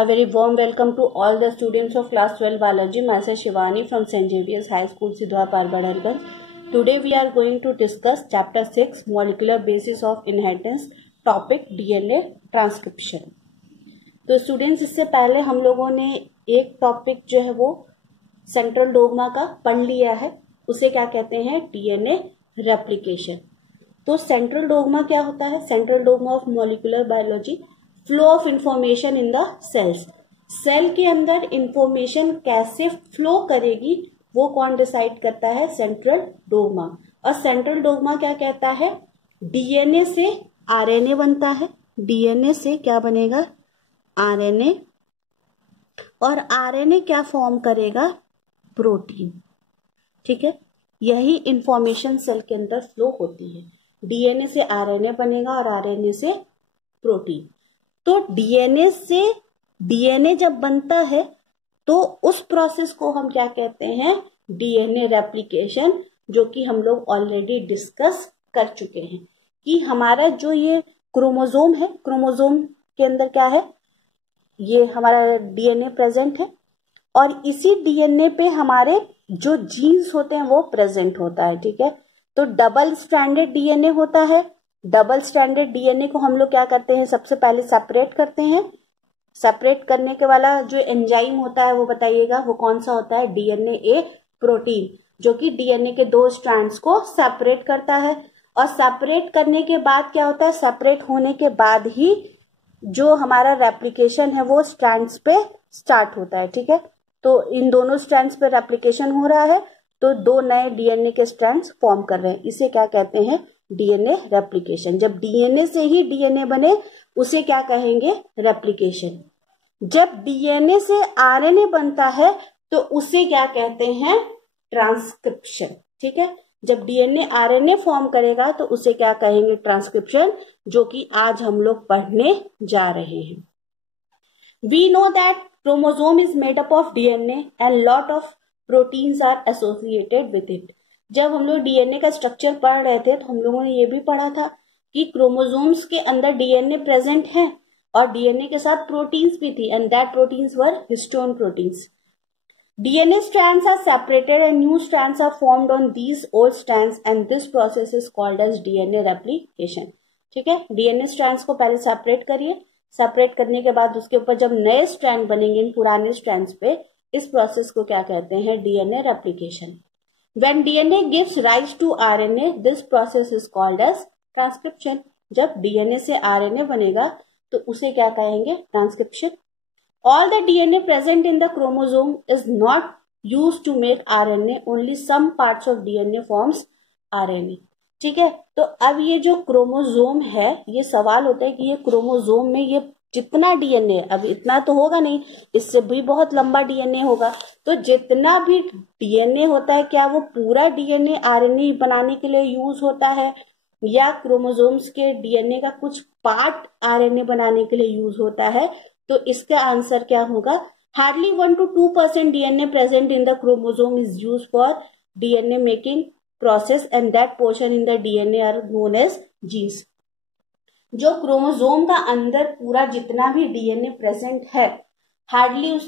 A very warm welcome to all the students of class 12 biology. Myself Shivani from St. Xavier's High School, Sidhwa Parbadarganj. Today we are going to discuss chapter 6 molecular basis of inheritance, topic DNA transcription. तो students, इससे पहले हम लोगों ने एक topic जो है वो सेंट्रल डोग्मा का पढ़ लिया है. उसे क्या कहते हैं? DNA replication. तो सेंट्रल डोग्मा क्या होता है? Central dogma of molecular biology, flow of information in the cells. Cell के अंदर इंफॉर्मेशन कैसे फ्लो करेगी वो कौन डिसाइड करता है? Central dogma. और सेंट्रल डोग्मा क्या कहता है? डीएनए से आरएनए बनता है. डीएनए से क्या बनेगा? आरएनए. और आरएनए क्या फॉर्म करेगा? प्रोटीन. ठीक है, यही इंफॉर्मेशन सेल के अंदर फ्लो होती है. डीएनए से आरएनए बनेगा और आरएनए से प्रोटीन. तो डीएनए से डीएनए जब बनता है तो उस प्रोसेस को हम क्या कहते हैं? डीएनए रेप्लिकेशन, जो कि हम लोग ऑलरेडी डिस्कस कर चुके हैं कि हमारा जो ये क्रोमोसोम है, क्रोमोसोम के अंदर क्या है? ये हमारा डीएनए प्रेजेंट है और इसी डीएनए पे हमारे जो जीन्स होते हैं वो प्रेजेंट होता है. ठीक है, तो डबल स्ट्रैंडेड डीएनए होता है. डबल स्ट्रैंडेड डीएनए को हम लोग क्या करते हैं? सबसे पहले सेपरेट करते हैं. सेपरेट करने के वाला जो एंजाइम होता है वो बताइएगा, वो कौन सा होता है? डीएनए ए प्रोटीन, जो कि डीएनए के दो स्ट्रैंड्स को सेपरेट करता है. और सेपरेट करने के बाद क्या होता है? सेपरेट होने के बाद ही जो हमारा रेप्लिकेशन है वो स्ट्रैंड्स पे स्टार्ट होता है. ठीक है, तो इन दोनों स्ट्रैंड्स पे रेप्लिकेशन हो रहा है तो दो नए डीएनए के स्ट्रैंड्स फॉर्म कर रहे हैं. इसे क्या कहते हैं? DNA replication. जब डीएनए से ही डीएनए बने उसे क्या कहेंगे? रेप्लिकेशन. जब डीएनए से आरएनए बनता है तो उसे क्या कहते हैं? ट्रांसक्रिप्शन. ठीक है, जब डीएनए आरएनए फॉर्म करेगा तो उसे क्या कहेंगे? ट्रांसक्रिप्शन, जो कि आज हम लोग पढ़ने जा रहे हैं. We know that chromosome is made up of DNA and lot of proteins are associated with it. जब हम लोग डीएनए का स्ट्रक्चर पढ़ रहे थे तो हम लोगों ने ये भी पढ़ा था कि क्रोमोसोम्स के अंदर डीएनए प्रेजेंट है और डीएनए के साथ प्रोटीन्स भी थी, and that proteins were histone proteins. DNA strands are separated and new strands are formed on these old strands and this process is called as DNA replication. ठीक है, DNA strands को पहले separate करिए. Separate करने के बाद उसके ऊपर जब नए स्ट्रैंड बनेंगे इन पुराने स्ट्रैंड्स पे, इस प्रोसेस को क्या कहते हैं? DNA replication. When DNA gives rise to RNA, this process is called as transcription. जब DNA से RNA बनेगा तो उसे क्या कहेंगे? Transcription. All the DNA present in the chromosome is not used to make RNA. Only some parts of DNA forms RNA. ठीक है, तो अब ये जो क्रोमोसोम है, ये सवाल होता है कि ये क्रोमोसोम में ये जितना डीएनए, अब इतना तो होगा नहीं, इससे भी बहुत लंबा डीएनए होगा. तो जितना भी डीएनए होता है, क्या वो पूरा डीएनए आरएनए बनाने के लिए यूज होता है या क्रोमोसोम्स के डीएनए का कुछ पार्ट आरएनए बनाने के लिए यूज होता है? तो इसका आंसर क्या होगा? Hardly 1 to 2% DNA present in the chromosome is use for DNA making process and that portion in the DNA are known as genes. जो क्रोमोसोम का अंदर पूरा जितना भी डीएनए प्रेजेंट है, हार्डली उस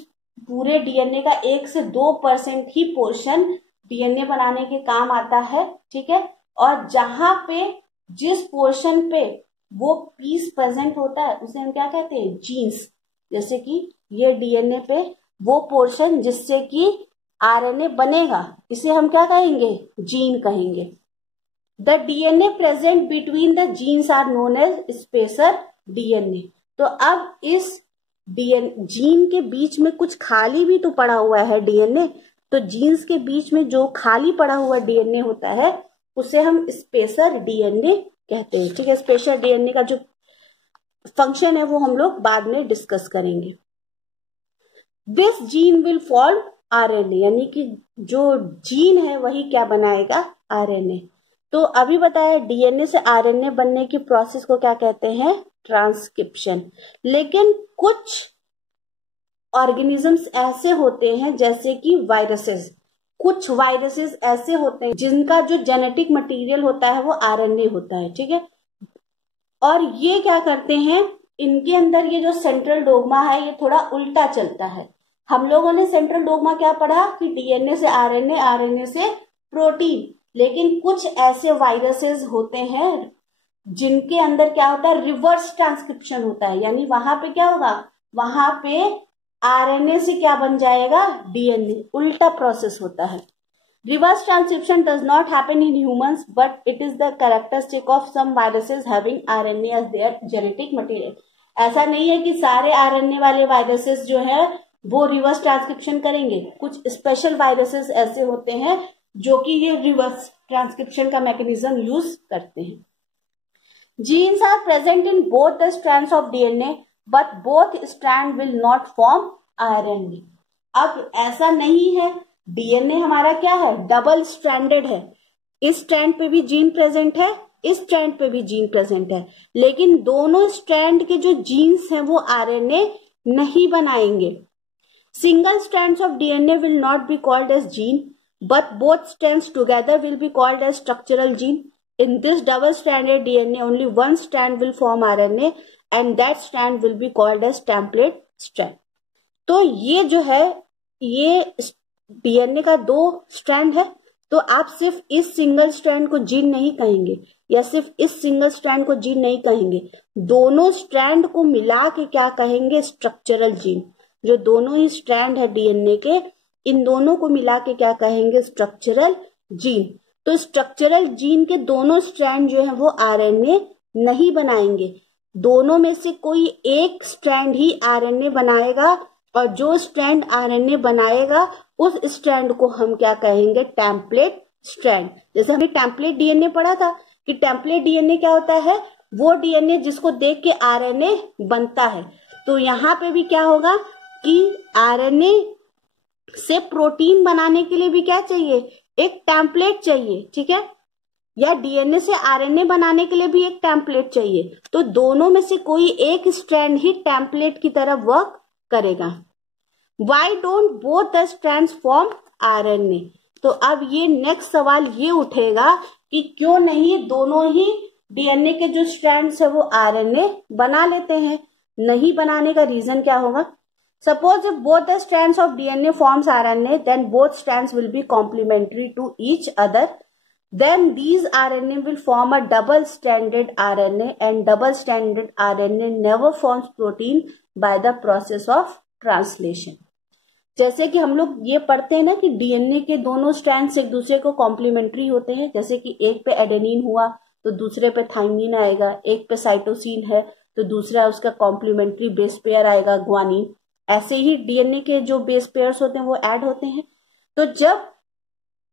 पूरे डीएनए का 1 से 2% ही पोर्शन डीएनए बनाने के काम आता है. ठीक है, और जहां पे जिस पोर्शन पे वो पीस प्रेजेंट होता है उसे हम क्या कहते हैं? जीन्स. जैसे कि ये डीएनए पे वो पोर्शन जिससे कि आरएनए बनेगा, इसे हम क्या कहेंगे? जीन कहेंगे. The DNA present between the genes are known as spacer DNA. तो अब इस जीन के बीच में कुछ खाली भी तो पड़ा हुआ है डीएनए. तो जीन्स के बीच में जो खाली पड़ा हुआ डीएनए होता है उसे हम स्पेसर डीएनए कहते हैं. ठीक है, स्पेशल डीएनए का जो फंक्शन है वो हम लोग बाद में डिस्कस करेंगे. This gene will form RNA, यानी कि जो जीन है वही क्या बनाएगा? आरएनए. तो अभी बताया डीएनए से आरएनए बनने की प्रोसेस को क्या कहते हैं? ट्रांसक्रिप्शन. लेकिन कुछ ऑर्गेनिजम्स ऐसे होते हैं जैसे कि वायरसेस. कुछ वायरसेस ऐसे होते हैं जिनका जो जेनेटिक मटेरियल होता है वो आरएनए होता है. ठीक है, और ये क्या करते हैं? इनके अंदर ये जो सेंट्रल डोग्मा है ये थोड़ा उल्टा चलता है। हम लोगों ने सेंट्रल डोग्मा क्या पढ़ा कि डीएनए से आरएनए, आरएनए से प्रोटीन, लेकिन कुछ ऐसे वायरसेस होते हैं जिनके अंदर क्या होता है, रिवर्स ट्रांसक्रिप्शन होता है, यानी वहां पे क्या होगा, वहां पे आरएनए से क्या बन जाएगा, डीएनए, उल्टा प्रोसेस होता है। Reverse transcription does not happen in humans but it is the characteristic of some viruses having RNA as their genetic material. ऐसा नहीं है कि सारे आरएनए वाले वायरसेस जो है वो रिवर्स ट्रांसक्रिप्शन करेंगे, कुछ स्पेशल वायरसेस ऐसे होते हैं जो कि ये रिवर्स ट्रांसक्रिप्शन का मैकेनिज्म यूज करते हैं। Genes are present in both the strands of DNA, but both strand will not form RNA. अब ऐसा नहीं है, डीएनए हमारा क्या है, डबल स्ट्रैंडेड है, इस स्ट्रैंड पे भी जीन प्रेजेंट है, इस स्ट्रैंड पे भी जीन प्रेजेंट है, लेकिन दोनों स्ट्रैंड के जो जीन्स हैं वो आरएनए नहीं बनाएंगे। Single strands of DNA will not be called as gene, but both strands together will be called as structural gene. In this double-stranded DNA, only one strand will form RNA and that strand will be called as template strand. तो ये जो है, ये DNA का 2 strand है, तो आप सिर्फ इस सिंगल स्ट्रैंड को जीन नहीं कहेंगे या सिर्फ इस सिंगल स्ट्रैंड को जीन नहीं कहेंगे, दोनों स्ट्रैंड को मिला के क्या कहेंगे, स्ट्रक्चरल जीन। जो दोनों ही स्ट्रैंड है डीएनए के, इन दोनों को मिला के क्या कहेंगे, स्ट्रक्चरल जीन। तो स्ट्रक्चरल जीन के दोनों स्ट्रैंड जो है वो आरएनए नहीं बनाएंगे, दोनों में से कोई एक स्ट्रैंड ही आरएनए बनाएगा, और जो स्ट्रैंड आरएनए बनाएगा उस स्ट्रैंड को हम क्या कहेंगे, टेम्पलेट स्ट्रैंड। जैसे हमने टेम्पलेट डीएनए पढ़ा था कि टेम्पलेट डीएनए क्या होता है, वो डीएनए जिसको देख के आरएनए बनता है। तो यहाँ पे भी क्या होगा कि आरएनए से प्रोटीन बनाने के लिए भी क्या चाहिए, एक टेम्पलेट चाहिए, ठीक है, या डीएनए से आरएनए बनाने के लिए भी एक टेम्पलेट चाहिए। तो दोनों में से कोई एक स्ट्रैंड ही टेम्पलेट की तरह वर्क करेगा। Why don't both the strands form RNA. तो अब ये नेक्स्ट सवाल ये उठेगा कि क्यों नहीं दोनों ही डीएनए के जो स्ट्रैंड्स है वो आरएनए बना लेते हैं। नहीं बनाने का रीजन क्या होगा, suppose if both the strands of DNA forms RNA, then both strands will be complementary to each other. Then these RNA will form a double-stranded RNA, and double-stranded RNA never forms protein by the process of translation. जैसे कि हम लोग ये पढ़ते हैं ना कि DNA के दोनों स्ट्रैंड्स एक दूसरे को कॉम्प्लीमेंट्री होते हैं, जैसे कि एक पे एडेनिन हुआ तो दूसरे पे थाइमिन आएगा, एक पे साइटोसिन है तो दूसरा उसका कॉम्प्लीमेंट्री बेस पेयर आएगा ग्वानिन। ऐसे ही डीएनए के जो बेस पेयर्स होते हैं वो ऐड होते हैं। तो जब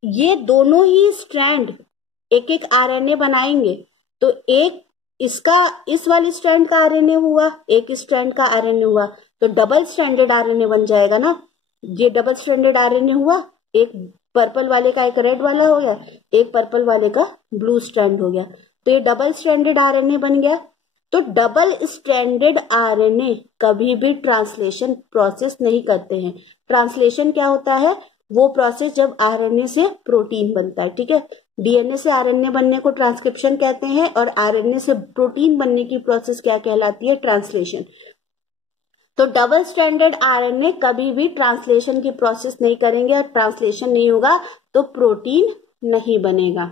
ये दोनों ही स्ट्रैंड एक एक आरएनए बनाएंगे तो एक इसका, इस वाली स्ट्रैंड का आरएनए हुआ, एक स्ट्रैंड का आरएनए हुआ, तो डबल स्ट्रैंडेड आरएनए बन जाएगा ना। ये डबल स्ट्रैंडेड आरएनए हुआ, एक पर्पल वाले का एक रेड वाला हो गया, एक पर्पल वाले का ब्लू स्ट्रैंड हो गया, तो ये डबल स्ट्रैंडेड आरएनए बन गया। तो डबल स्ट्रैंडेड आरएनए कभी भी ट्रांसलेशन प्रोसेस नहीं करते हैं। ट्रांसलेशन क्या होता है, वो प्रोसेस जब आरएनए से प्रोटीन बनता है, ठीक है। डीएनए से आरएनए बनने को ट्रांसक्रिप्शन कहते हैं, और आरएनए से प्रोटीन बनने की प्रोसेस क्या कहलाती है, ट्रांसलेशन। तो डबल स्ट्रैंडेड आरएनए कभी भी ट्रांसलेशन की प्रोसेस नहीं करेंगे, और ट्रांसलेशन नहीं होगा तो प्रोटीन नहीं बनेगा।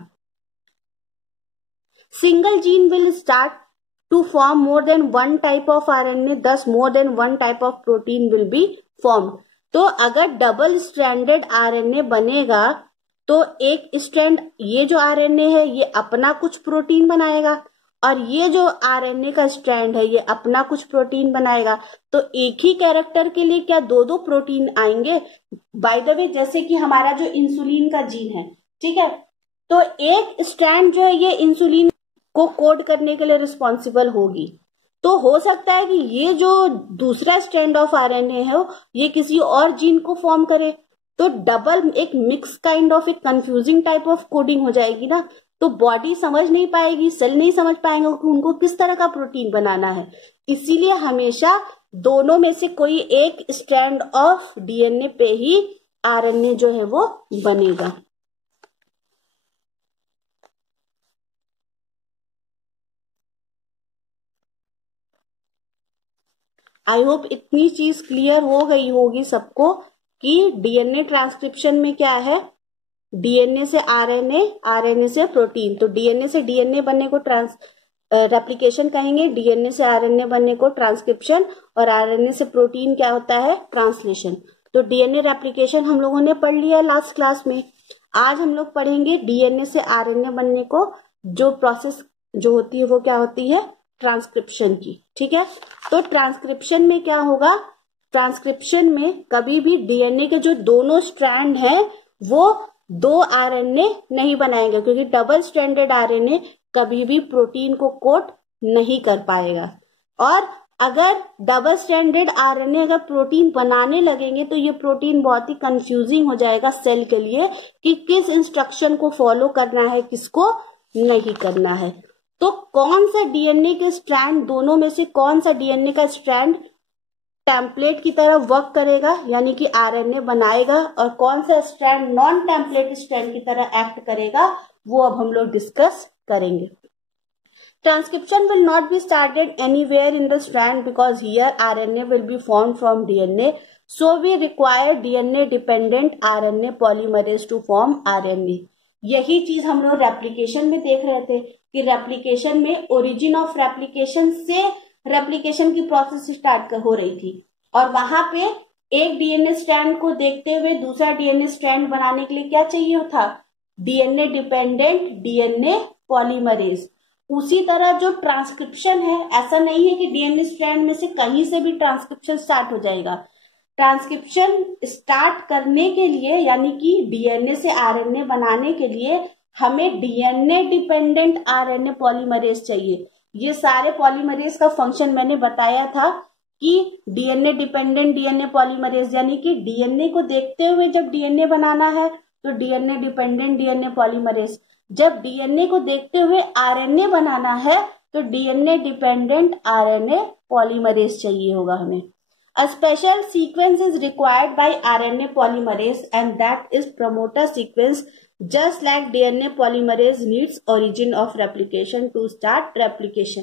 Single gene will start to form more than one type of RNA, thus more than one type of protein will be formed. तो अगर डबल स्ट्रैंडेड आरएनए बनेगा तो एक स्ट्रैंड, ये जो आरएनए है ये अपना कुछ प्रोटीन बनाएगा, और ये जो आरएनए का स्ट्रैंड है ये अपना कुछ प्रोटीन बनाएगा। तो एक ही कैरेक्टर के लिए क्या दो दो प्रोटीन आएंगे। बाय द वे, जैसे कि हमारा जो इंसुलिन का जीन है, ठीक है, तो एक स्ट्रैंड जो है ये इंसुलिन को कोड करने के लिए रिस्पॉन्सिबल होगी। तो हो सकता है कि ये जो दूसरा स्ट्रैंड ऑफ आरएनए है ये किसी और जीन को फॉर्म करे, तो डबल एक मिक्स काइंड ऑफ एक कंफ्यूजिंग टाइप ऑफ कोडिंग हो जाएगी ना। तो बॉडी समझ नहीं पाएगी, सेल नहीं समझ पाएंगे कि उनको किस तरह का प्रोटीन बनाना है। इसीलिए हमेशा दोनों में से कोई एक स्ट्रैंड ऑफ डीएनए पे ही आरएनए जो है वो बनेगा। आई होप इतनी चीज क्लियर हो गई होगी सबको कि डीएनए ट्रांसक्रिप्शन में क्या है, डीएनए से आरएनए, आरएनए से प्रोटीन। तो डीएनए से डीएनए बनने को रेप्लिकेशन कहेंगे, डीएनए से आरएनए बनने को ट्रांसक्रिप्शन, और आरएनए से प्रोटीन क्या होता है, ट्रांसलेशन। तो डीएनए रेप्लिकेशन हम लोगों ने पढ़ लिया लास्ट क्लास में। आज हम लोग पढ़ेंगे डीएनए से आरएनए बनने को जो प्रोसेस जो होती है वो क्या होती है, ट्रांसक्रिप्शन की। ठीक है, तो ट्रांसक्रिप्शन में क्या होगा, ट्रांसक्रिप्शन में कभी भी डीएनए के जो दोनों स्ट्रैंड हैं वो दो आरएनए नहीं बनाएंगे, क्योंकि डबल स्ट्रैंडेड आरएनए कभी भी प्रोटीन को कोट नहीं कर पाएगा। और अगर डबल स्ट्रैंडेड आरएनए अगर प्रोटीन बनाने लगेंगे तो ये प्रोटीन बहुत ही कंफ्यूजिंग हो जाएगा सेल के लिए कि किस इंस्ट्रक्शन को फॉलो करना है, किसको नहीं करना है। तो कौन सा डीएनए के स्ट्रैंड, दोनों में से कौन सा डीएनए का स्ट्रैंड टेम्पलेट की तरह वर्क करेगा, यानी कि आरएनए बनाएगा, और कौन सा स्ट्रैंड नॉन टेम्पलेट स्ट्रैंड की तरह एक्ट करेगा, वो अब हम लोग डिस्कस करेंगे। Transcription will not be started anywhere in the strand because here RNA will be formed from DNA. So we require DNA dependent RNA polymerase to form RNA. यही चीज हम लोग रेप्लिकेशन में देख रहे थे कि रेप्लिकेशन में ओरिजिन ऑफ रेप्लिकेशन से रेप्लिकेशन की प्रोसेस स्टार्ट हो रही थी, और वहां पे एक डीएनए स्ट्रैंड को देखते हुए दूसरा डीएनए स्ट्रैंड बनाने के लिए क्या चाहिए था, डीएनए डिपेंडेंट डीएनए पॉलीमरेज। उसी तरह जो ट्रांसक्रिप्शन है, ऐसा नहीं है कि डीएनए स्ट्रैंड में से कहीं से भी ट्रांसक्रिप्शन स्टार्ट हो जाएगा। ट्रांसक्रिप्शन स्टार्ट करने के लिए, यानी कि डीएनए से आरएनए बनाने के लिए हमें डीएनए डिपेंडेंट आरएनए पॉलीमरेज चाहिए। ये सारे पॉलीमरेज का फंक्शन मैंने बताया था कि डीएनए डिपेंडेंट डीएनए पॉलीमरेज, यानी कि डीएनए को देखते हुए जब डीएनए बनाना है तो डीएनए डिपेंडेंट डीएनए पॉलीमरेज, जब डीएनए को देखते हुए आरएनए बनाना है तो डीएनए डिपेंडेंट आरएनए पॉलीमरेज चाहिए होगा हमें। A special sequence is required by RNA polymerase and that is promoter sequence, just like DNA polymerase needs origin of replication to start replication.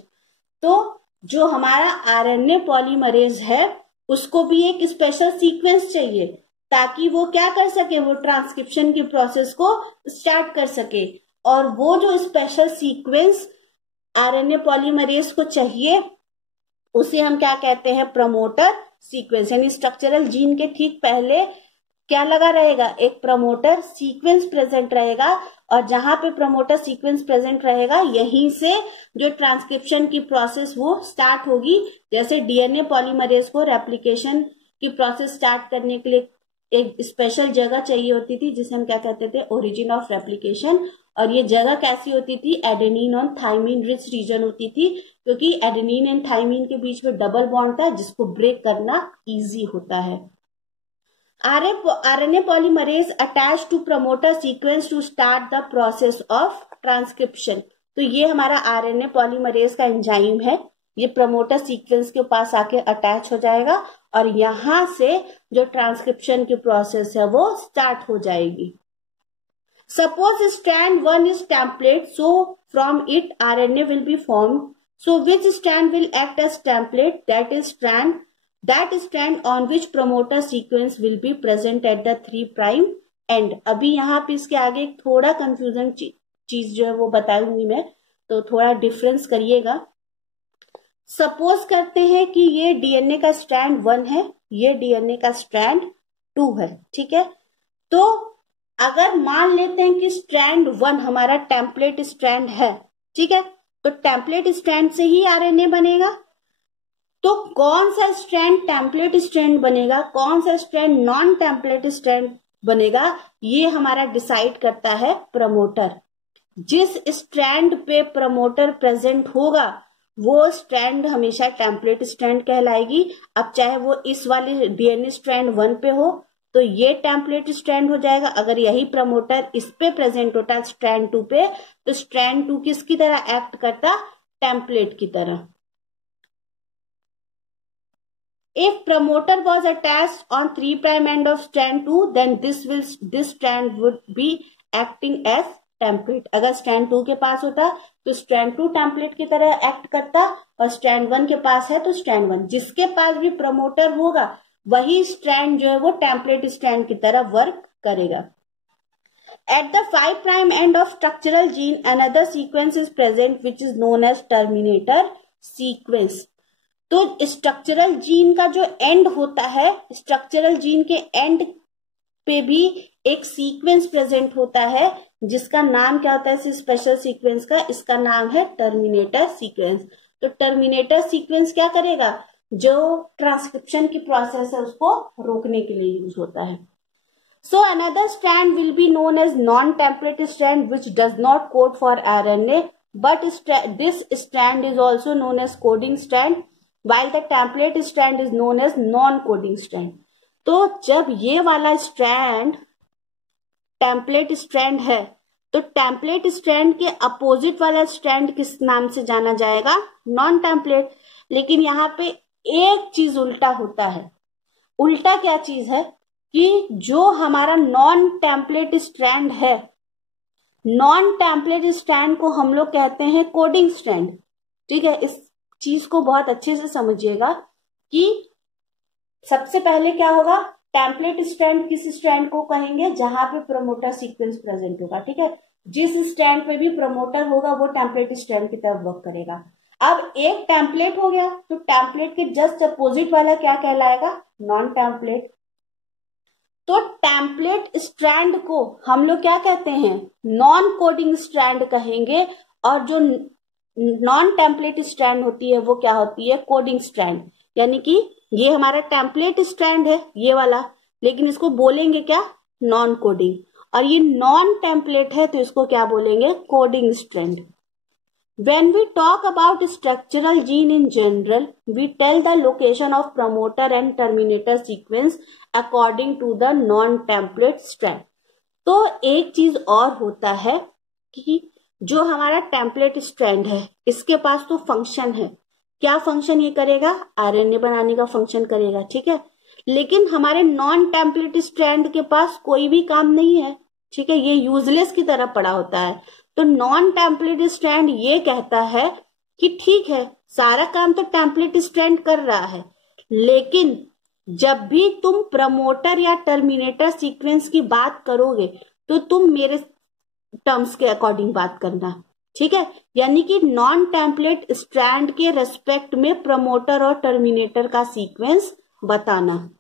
तो जो हमारा आरएनए पॉलीमरेज है उसको भी एक स्पेशल सीक्वेंस चाहिए ताकि वो क्या कर सके, वो ट्रांसक्रिप्शन की प्रोसेस को स्टार्ट कर सके। और वो जो स्पेशल सीक्वेंस आरएनए पॉलीमरेज को चाहिए उसे हम क्या कहते हैं, प्रमोटर सीक्वेंस। यानी स्ट्रक्चरल जीन के ठीक पहले क्या लगा रहेगा, एक प्रमोटर सीक्वेंस प्रेजेंट रहेगा, और जहां पे प्रमोटर सीक्वेंस प्रेजेंट रहेगा यहीं से जो ट्रांसक्रिप्शन की प्रोसेस वो स्टार्ट होगी। जैसे डीएनए पॉलीमरेज को रेप्लिकेशन की प्रोसेस स्टार्ट करने के लिए एक स्पेशल जगह चाहिए होती थी जिसे हम क्या कहते थे, ओरिजिन ऑफ रेप्लिकेशन। और ये जगह कैसी होती थी, एडेनिन और थाइमिन रिच रीजन होती थी, क्योंकि एडेनिन एंड थाइमिन के बीच में डबल बॉन्ड था जिसको ब्रेक करना इजी होता है। RNA polymerase attached to promoter sequence to start the process of transcription। तो ये हमारा RNA polymerase का एंजाइम है, ये प्रमोटर सीक्वेंस के पास आके अटैच हो जाएगा और यहां से जो ट्रांसक्रिप्शन की प्रोसेस है वो स्टार्ट हो जाएगी। Suppose strand 1 is template, so from it RNA will be formed. So which strand will act as template? That strand on which promoter sequence will be present at the 3' end। अभी यहाँ पे इसके आगे एक थोड़ा confusion चीज जो है वो बताऊंगी मैं, तो थोड़ा डिफरेंस करिएगा। सपोज करते हैं कि ये डीएनए का स्ट्रैंड 1 है, ये डीएनए का स्ट्रैंड 2 है, ठीक है। तो अगर मान लेते हैं कि स्ट्रैंड 1 हमारा टेम्पलेट स्ट्रैंड है, ठीक है, तो टेम्पलेट स्ट्रैंड से ही आरएनए बनेगा। तो कौन सा स्ट्रैंड टेम्पलेट स्ट्रैंड बनेगा, कौन सा स्ट्रैंड नॉन टेम्पलेट स्ट्रैंड बनेगा, ये हमारा डिसाइड करता है प्रमोटर। जिस स्ट्रैंड पे प्रमोटर प्रेजेंट होगा वो स्ट्रैंड हमेशा टेम्पलेट स्ट्रैंड कहलाएगी। अब चाहे वो इस वाले डीएनए स्ट्रैंड 1 पे हो तो ये टेम्पलेट स्ट्रैंड हो जाएगा। अगर यही प्रमोटर इस पे प्रेजेंट होता है स्ट्रैंड 2 पे, तो स्ट्रैंड 2 किसकी तरह एक्ट करता, टेम्पलेट की तरह। If promoter was attached on 3' end of strand 2, then this strand would be acting as template. अगर स्ट्रैंड 2 के पास होता तो स्ट्रैंड 2 टेम्पलेट की तरह एक्ट करता, और स्ट्रैंड 1 के पास है तो स्ट्रैंड 1। जिसके पास भी प्रमोटर होगा वही स्ट्रैंड जो है वो टेम्पलेट स्ट्रैंड की तरह वर्क करेगा। At the 5 prime end of structural gene, another sequence is present which is known as terminator sequence. तो स्ट्रक्चरल जीन का जो एंड होता है, स्ट्रक्चरल जीन के एंड पे भी एक सीक्वेंस प्रेजेंट होता है जिसका नाम क्या होता है इस स्पेशल सीक्वेंस का, इसका नाम है टर्मिनेटर सीक्वेंस। तो टर्मिनेटर सीक्वेंस क्या करेगा, जो ट्रांसक्रिप्शन की प्रोसेस है उसको रोकने के लिए यूज होता है। So another strand will be known as non-template strand which does not code for RNA, but this strand is also known as coding strand, while the template strand is known as non-coding strand. तो जब ये वाला strand template strand है तो template strand के opposite वाला strand किस नाम से जाना जाएगा, नॉन टेम्पलेट। लेकिन यहाँ पे एक चीज उल्टा होता है। उल्टा क्या चीज है कि जो हमारा नॉन टेम्पलेट स्ट्रैंड है, नॉन टेम्पलेट स्ट्रैंड को हम लोग कहते हैं कोडिंग स्ट्रैंड। ठीक है, इस चीज को बहुत अच्छे से समझिएगा कि सबसे पहले क्या होगा, टेम्पलेट स्ट्रैंड किस स्ट्रैंड को कहेंगे, जहां पे प्रमोटर सीक्वेंस प्रेजेंट होगा। ठीक है, जिस स्ट्रैंड पे भी प्रमोटर होगा वो टेम्पलेट स्ट्रैंड की तरफ वर्क करेगा। अब एक टेम्पलेट हो गया तो टेम्पलेट के जस्ट अपोजिट वाला क्या कहलाएगा, नॉन टेम्पलेट। तो टेम्पलेट स्ट्रैंड को हम लोग क्या कहते हैं, नॉन कोडिंग स्ट्रैंड कहेंगे, और जो नॉन टेम्पलेट स्ट्रैंड होती है वो क्या होती है, कोडिंग स्ट्रैंड। यानी कि ये हमारा टेम्पलेट स्ट्रैंड है ये वाला, लेकिन इसको बोलेंगे क्या, नॉन कोडिंग। और ये नॉन टेम्पलेट है तो इसको क्या बोलेंगे, coding strand. When we talk about structural gene in general, we tell the location of promoter and terminator sequence according to the non-template strand. तो एक चीज और होता है कि जो हमारा टेम्पलेट स्ट्रैंड है इसके पास तो फंक्शन है। क्या फंक्शन ये करेगा, आरएनए बनाने का फंक्शन करेगा। ठीक है, लेकिन हमारे नॉन टेम्पलेट स्ट्रैंड के पास कोई भी काम नहीं है। ठीक है, ये यूजलेस की तरह पड़ा होता है। तो नॉन टेम्पलेट स्ट्रैंड ये कहता है कि ठीक है सारा काम तो टेम्पलेट स्ट्रैंड कर रहा है, लेकिन जब भी तुम प्रमोटर या टर्मिनेटर सीक्वेंस की बात करोगे तो तुम मेरे टर्म्स के अकॉर्डिंग बात करना। ठीक है, यानी कि नॉन टेम्पलेट स्ट्रैंड के रेस्पेक्ट में प्रमोटर और टर्मिनेटर का सीक्वेंस बताना।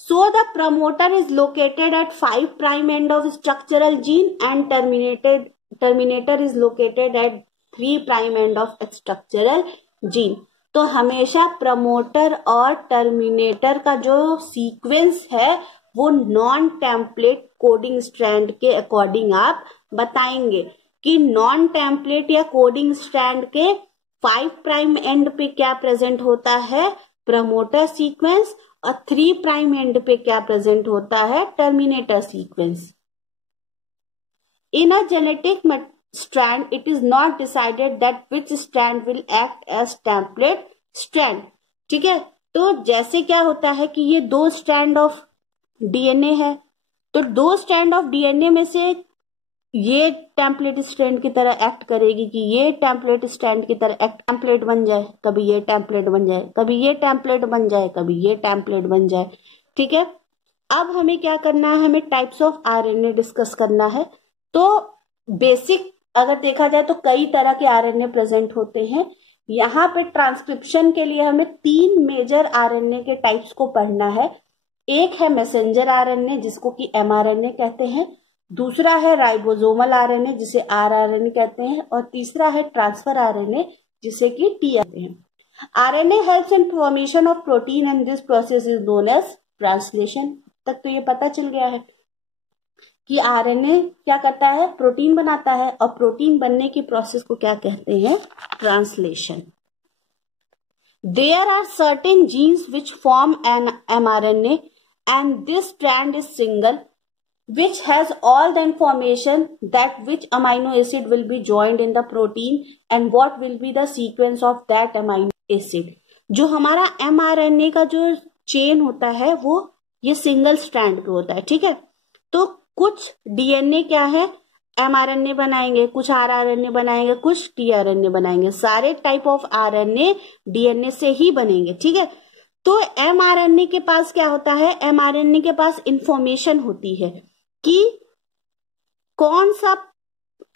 So the promoter is located at 5 prime end of structural gene and terminator is located at 3 prime end of structural gene. तो हमेशा प्रमोटर और टर्मिनेटर का जो सीक्वेंस है वो नॉन टेम्पलेट कोडिंग स्ट्रैंड के अकॉर्डिंग आप बताएंगे कि नॉन टेम्पलेट या कोडिंग स्ट्रैंड के 5 प्राइम एंड पे क्या प्रेजेंट होता है, प्रमोटर सीक्वेंस, और 3 प्राइम एंड पे क्या प्रेजेंट होता है, terminator sequence. In a genetic strand, it is not decided that which strand will act as template strand. ठीक है, तो जैसे क्या होता है कि ये 2 स्ट्रैंड ऑफ डीएनए है, तो 2 स्ट्रैंड ऑफ डीएनए में से ये टेम्पलेट स्ट्रैंड की तरह एक्ट करेगी कि ये टेम्पलेट स्ट्रैंड की तरह एक्ट टेम्पलेट बन जाए, कभी ये टेम्पलेट बन जाए, कभी ये टेम्पलेट बन जाए, कभी ये टेम्पलेट बन जाए। ठीक है, अब हमें क्या करना है, हमें टाइप्स ऑफ आरएनए डिस्कस करना है। तो बेसिक अगर देखा जाए तो कई तरह के आरएनए प्रेजेंट होते हैं। यहाँ पे ट्रांसक्रिप्शन के लिए हमें 3 मेजर आरएनए के टाइप्स को पढ़ना है। एक है मैसेंजर आरएनए जिसको कि एमआरएनए कहते हैं, दूसरा है राइबोसोमल आरएनए जिसे आरआरएनए कहते हैं, और तीसरा है ट्रांसफर आरएनए जिसे कि टीआरएनए हैं। RNA helps in formation of protein and this process is known as translation. तक तो ये पता चल गया है कि आरएनए क्या करता है, प्रोटीन बनाता है, और प्रोटीन बनने की प्रोसेस को क्या कहते हैं, translation. There are certain genes which form an mRNA and this strand is single which has all the information that which amino acid will be joined in the protein and what will be the sequence of that amino acid. जो हमारा mRNA का जो chain होता है वो ये single strand पे होता है। ठीक है, तो कुछ डीएनए क्या है, एमआरएनए बनाएंगे, कुछ आरआरएनए बनाएंगे, कुछ टीआरएनए बनाएंगे। सारे टाइप ऑफ आरएनए डीएनए से ही बनेंगे, ठीक है। तो एमआरएनए के पास क्या होता है, एमआरएनए के पास इंफॉर्मेशन होती है कि कौन सा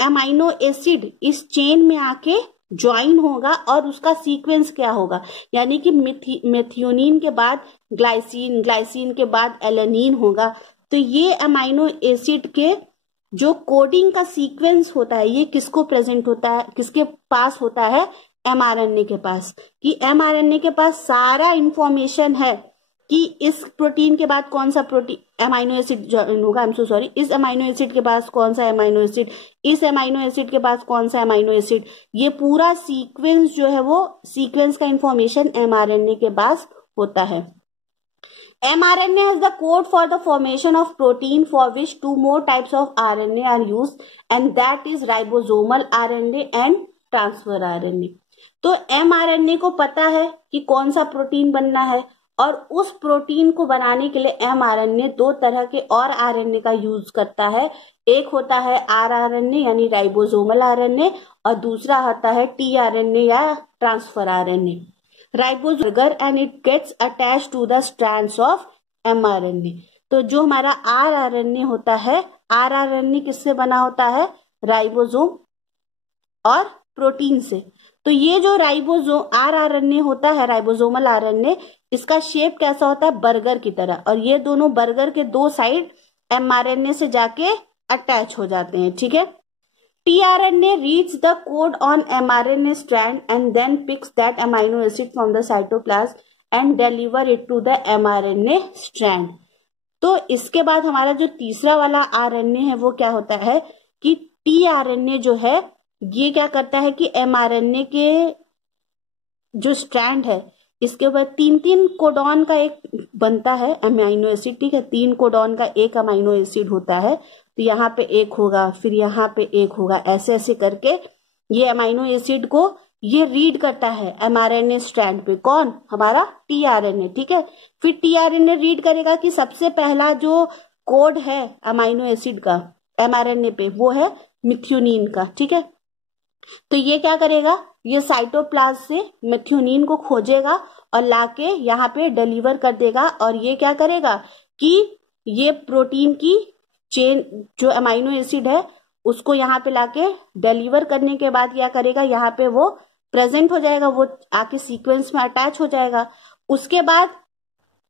एमाइनो एसिड इस चेन में आके ज्वाइन होगा और उसका सीक्वेंस क्या होगा। यानी कि मेथियोनिन के बाद ग्लाइसिन, ग्लाइसिन के बाद एलेनिन होगा। तो ये अमाइनो एसिड के जो कोडिंग का सीक्वेंस होता है, ये किसको प्रेजेंट होता है, किसके पास होता है, एमआरएनए के पास। कि एमआरएनए के पास सारा इंफॉर्मेशन है कि इस प्रोटीन के बाद कौन सा प्रोटीन अमाइनो एसिड ज्वाइन होगा, आई एम सो सॉरी, इस अमाइनो एसिड के पास कौन सा अमाइनो एसिड, इस अमाइनो एसिड के पास कौन सा अमाइनो एसिड। ये पूरा सीक्वेंस जो है वो सीक्वेंस का इंफॉर्मेशन एमआरएनए के पास होता है। mRNA has the code for the formation of protein for which two more types of RNA are used, and that is ribosomal RNA and transfer RNA। तो mRNA को पता है कि कौन सा प्रोटीन बनना है, और उस प्रोटीन को बनाने के लिए mRNA दो तरह के और RNA का यूज करता है। एक होता है rRNA यानी राइबोसोमल RNA, और दूसरा होता है tRNA या transfer RNA। Ribosomal and it gets attached to the strands of mRNA। तो जो हमारा rRNA होता है, rRNA किससे बना होता है, राइबोसोम और प्रोटीन से। तो ये जो rRNA होता है, राइबोसोमल RNA, इसका शेप कैसा होता है, बर्गर की तरह, और ये दोनों बर्गर के दो साइड mRNA से जाके अटैच हो जाते हैं, ठीक है। tRNA reads the code on mRNA strand and then picks that amino acid from the cytoplasm and deliver it to the mRNA strand। तो इसके बाद हमारा जो तीसरा वाला RNA है वो क्या होता है कि tRNA जो है ये क्या करता है कि mRNA के जो स्ट्रैंड है इसके ऊपर तीन तीन कोडॉन का एक बनता है अमाइनो एसिड, ठीक है। 3 कोडॉन का एक अमाइनो एसिड होता है, तो यहाँ पे एक होगा, फिर यहाँ पे एक होगा, ऐसे ऐसे करके ये अमाइनो एसिड को ये रीड करता है mRNA स्ट्रैंड पे। कौन, हमारा tRNA, ठीक है। फिर tRNA रीड करेगा कि सबसे पहला जो कोड है अमाइनो एसिड का mRNA पे वो है मिथ्योनिन का, ठीक है। तो ये क्या करेगा, ये साइटोप्लाज्म से मिथ्योनिन को खोजेगा और लाके यहाँ पे डिलीवर कर देगा। और ये क्या करेगा कि ये प्रोटीन की चेन जो अमाइनो एसिड है उसको यहाँ पे लाके डिलीवर करने के बाद क्या करेगा, यहाँ पे वो प्रेजेंट हो जाएगा, वो आके सीक्वेंस में अटैच हो जाएगा। उसके बाद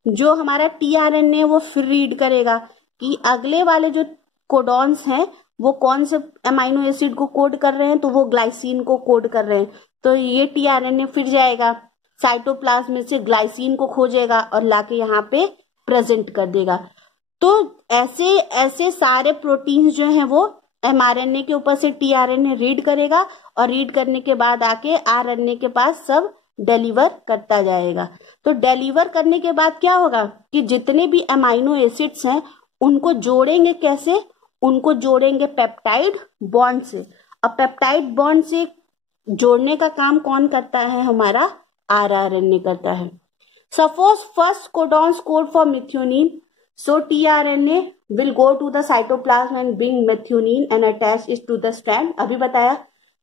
जो हमारा tRNA वो फिर रीड करेगा कि अगले वाले जो कोडॉन्स हैं वो कौन से अमाइनो एसिड को कोड कर रहे हैं, तो वो ग्लाइसिन को कोड कर रहे हैं। तो ये tRNA फिर जाएगा साइटोप्लाज्म में से ग्लाइसिन को खोजेगा और लाके यहाँ पे प्रेजेंट कर देगा। तो ऐसे ऐसे सारे प्रोटीन्स जो हैं वो mRNA के ऊपर से tRNA रीड करेगा, और रीड करने के बाद आके RNA के पास सब डिलीवर करता जाएगा। तो डिलीवर करने के बाद क्या होगा कि जितने भी अमाइनो एसिड्स हैं उनको जोड़ेंगे कैसे, उनको जोड़ेंगे पेप्टाइड बॉन्ड से। अब पेप्टाइड बॉन्ड से जोड़ने का काम कौन करता है, हमारा rRNA करता है। Suppose first codons code for methionine, so tRNA will go to the cytoplasm and bring methionine and attach it to the strand, अभी बताया।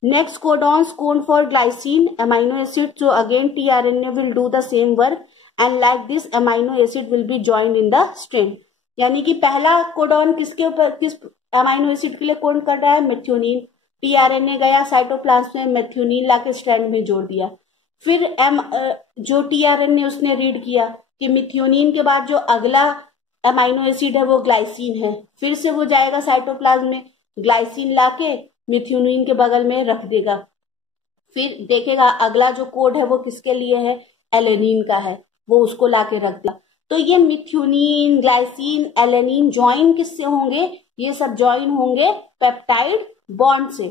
next codons code for glycine amino acid, so again tRNA will do the same work and like this amino acid will be joined in the strand। यानी कि पहला codon किसके ऊपर, किस amino acid के लिए कोड कर रहा है, मेथियोनिन। tRNA गया साइटोप्लाज्म में, मेथियोनिन लाके स्ट्रैंड में जोड़ दिया। फिर जो tRNA उसने रीड किया कि मिथियोनिन के बाद जो अगला अमाइनो एसिड है वो ग्लाइसिन है, फिर से वो जाएगा साइटोप्लाज्म में, ग्लाइसिन लाके मिथियोनिन के बगल में रख देगा। फिर देखेगा अगला जो कोड है वो किसके लिए है, एलेनिन का है, वो उसको लाके रख दिया। तो ये मिथ्योनिन, ग्लाइसिन, एलेनिन ज्वाइन किससे होंगे, ये सब ज्वाइन होंगे पेप्टाइड बॉन्ड से।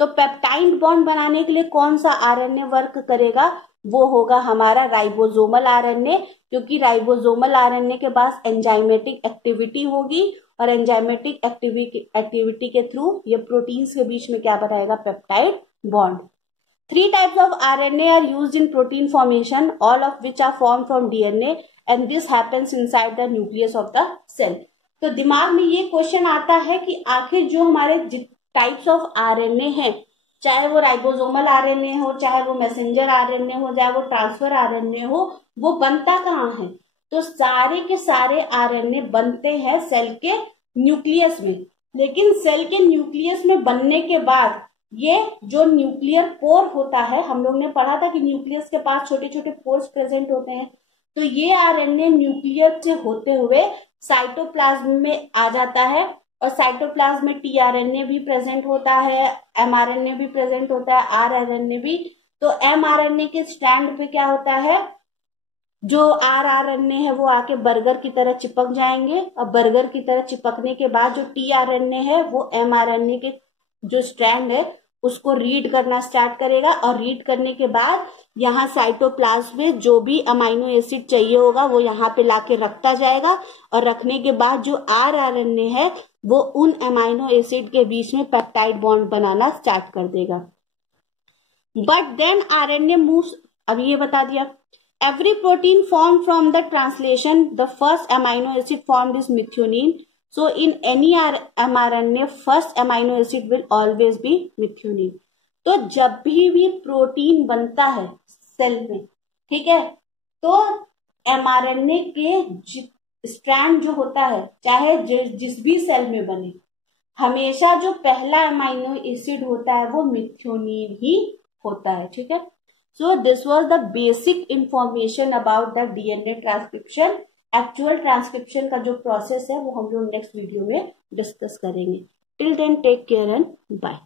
तो पेप्टाइड बॉन्ड बनाने के लिए कौन सा आरएनए वर्क करेगा, वो होगा हमारा राइबोसोमल आरएनए, क्योंकि राइबोसोमल आरएनए के पास एंजाइमेटिक एक्टिविटी होगी और एंजाइमेटिक एक्टिविटी के थ्रू ये प्रोटीन्स के बीच में क्या बनाएगा, peptide bond. 3 types of RNA are used in protein formation, all of which are formed from DNA, and this happens inside the nucleus of the cell। तो दिमाग में ये क्वेश्चन आता है कि आखिर जो हमारे टाइप्स ऑफ आरएनए हैं, चाहे वो राइबोसोमल आरएनए हो, चाहे वो मैसेंजर आरएनए हो, चाहे वो ट्रांसफर आरएनए हो, वो बनता कहाँ है? तो सारे के सारे आरएनए बनते हैं सेल के न्यूक्लियस में। लेकिन सेल के न्यूक्लियस में बनने के बाद ये जो न्यूक्लियर पोर होता है, हम लोग ने पढ़ा था कि न्यूक्लियस के पास छोटे छोटे पोर्स प्रेजेंट होते हैं, तो ये आरएनए न्यूक्लियर से होते हुए साइटोप्लाज्म में आ जाता है, और साइटोप्लाज्म में टीआरएनए भी प्रेजेंट होता है, एमआरएनए भी प्रेजेंट होता है, आरआरएनए भी। तो एमआरएनए के स्टैंड पे क्या होता है, जो आरआरएनए है वो आके बर्गर की तरह चिपक जाएंगे, और बर्गर की तरह चिपकने के बाद जो टीआरएनए है वो एमआरएनए के जो स्ट्रैंड है उसको रीड करना स्टार्ट करेगा, और रीड करने के बाद यहाँ साइटोप्लाज्म में जो भी अमाइनो एसिड चाहिए होगा वो यहाँ पे लाके रखता जाएगा, और रखने के बाद जो आरआरएनए है वो उन अमाइनो एसिड के बीच में पेप्टाइड बॉन्ड बनाना स्टार्ट कर देगा। बट देन आरएनए मूव्स, अब ये बता दिया, every protein formed from the translation, the first amino acid formed is methionine. So in any mRNA, first amino acid will always be methionine. तो जब भी protein बनता है सेल में, ठीक है, तो mRNA के स्ट्रैंड जो होता है, चाहे जिस भी सेल में बने, हमेशा जो पहला अमाइनो एसिड होता है वो मिथ्योनिन ही होता है, ठीक है। So this was the basic information about the DNA transcription. Actual transcription का जो प्रोसेस है वो हम लोग नेक्स्ट वीडियो में डिस्कस करेंगे। Till then take care and bye.